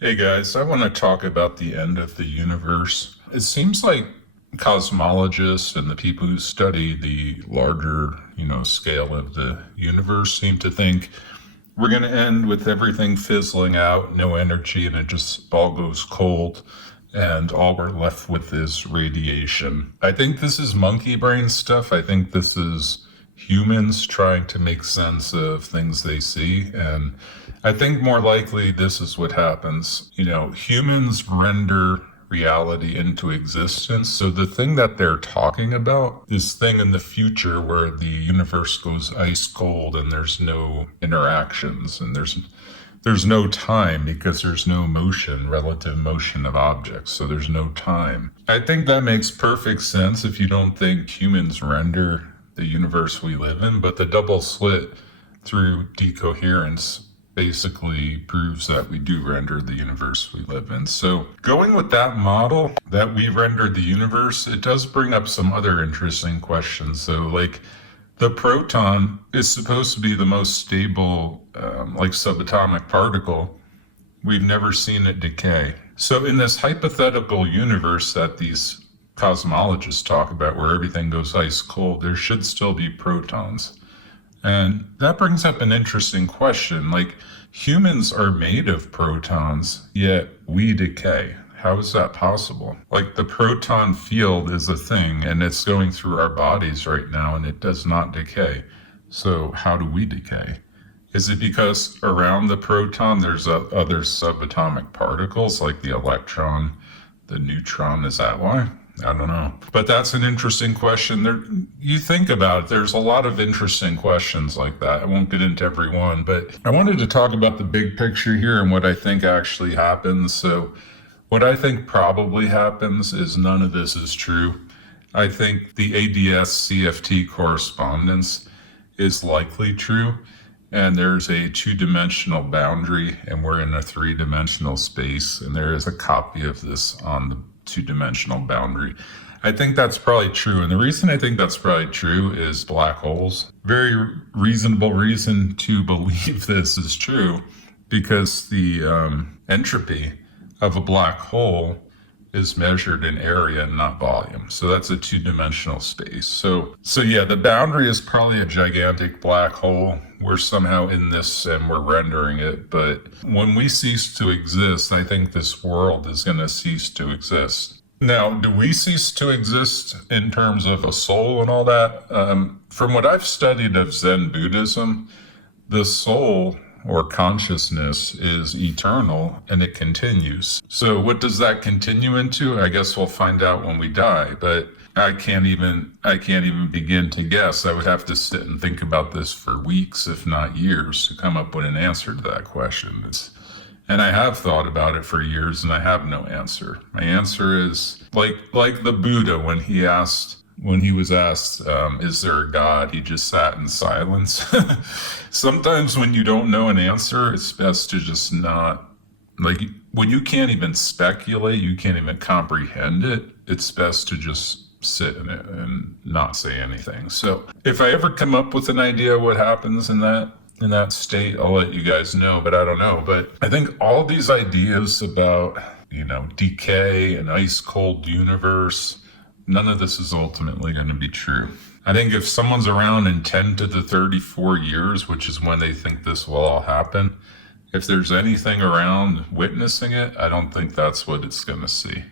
Hey guys, I want to talk about the end of the universe. It seems like cosmologists and the people who study the larger, scale of the universe seem to think we're going to end with everything fizzling out, no energy, and it just all goes cold, and all we're left with is radiation. I think this is monkey brain stuff. I think this is humans trying to make sense of things they see. And I think more likely this is what happens. Humans render reality into existence. So the thing that they're talking about, this thing in the future where the universe goes ice cold and there's no interactions and there's no time because there's no motion, relative motion of objects. So there's no time. I think that makes perfect sense if you don't think humans render the universe we live in, but the double slit through decoherence basically proves that we do render the universe we live in. So going with that model that we rendered the universe, it does bring up some other interesting questions. So like the proton is supposed to be the most stable, subatomic particle. We've never seen it decay. So in this hypothetical universe that these cosmologists talk about where everything goes ice cold, there should still be protons. And that brings up an interesting question. Like, humans are made of protons, yet we decay. How is that possible? Like, the proton field is a thing, and it's going through our bodies right now, and it does not decay. So how do we decay? Is it because around the proton there's other subatomic particles, like the electron, the neutron? Is that why? I don't know. But that's an interesting question. You think about it, there's a lot of interesting questions like that. I won't get into every one, but I wanted to talk about the big picture here and what I think actually happens. So what I think probably happens is none of this is true. I think the ADS CFT correspondence is likely true. And there's a two-dimensional boundary, and we're in a three-dimensional space, and there is a copy of this on the two-dimensional boundary. I think that's probably true, and the reason I think that's probably true is black holes. Very reasonable reason to believe this is true, because the entropy of a black hole is measured in area and not volume. So that's a two-dimensional space. So yeah, the boundary is probably a gigantic black hole. We're somehow in this and we're rendering it. But when we cease to exist, I think this world is going to cease to exist. Now, do we cease to exist in terms of a soul and all that? From what I've studied of Zen Buddhism, the soul or consciousness is eternal and it continues. So what does that continue into? I guess we'll find out when we die, but I can't even begin to guess. I would have to sit and think about this for weeks, if not years, to come up with an answer to that question. And I have thought about it for years and I have no answer. My answer is like the Buddha when he was asked, is there a God? He just sat in silence. Sometimes when you don't know an answer, it's best to just not, like, when you can't even speculate, you can't even comprehend it, it's best to just sit in it and not say anything. So if I ever come up with an idea what happens in that state, I'll let you guys know, but I don't know. But I think all these ideas about, decay and ice cold universe, none of this is ultimately going to be true. I think if someone's around in 10 to the 34 years, which is when they think this will all happen, if there's anything around witnessing it, I don't think that's what it's going to see.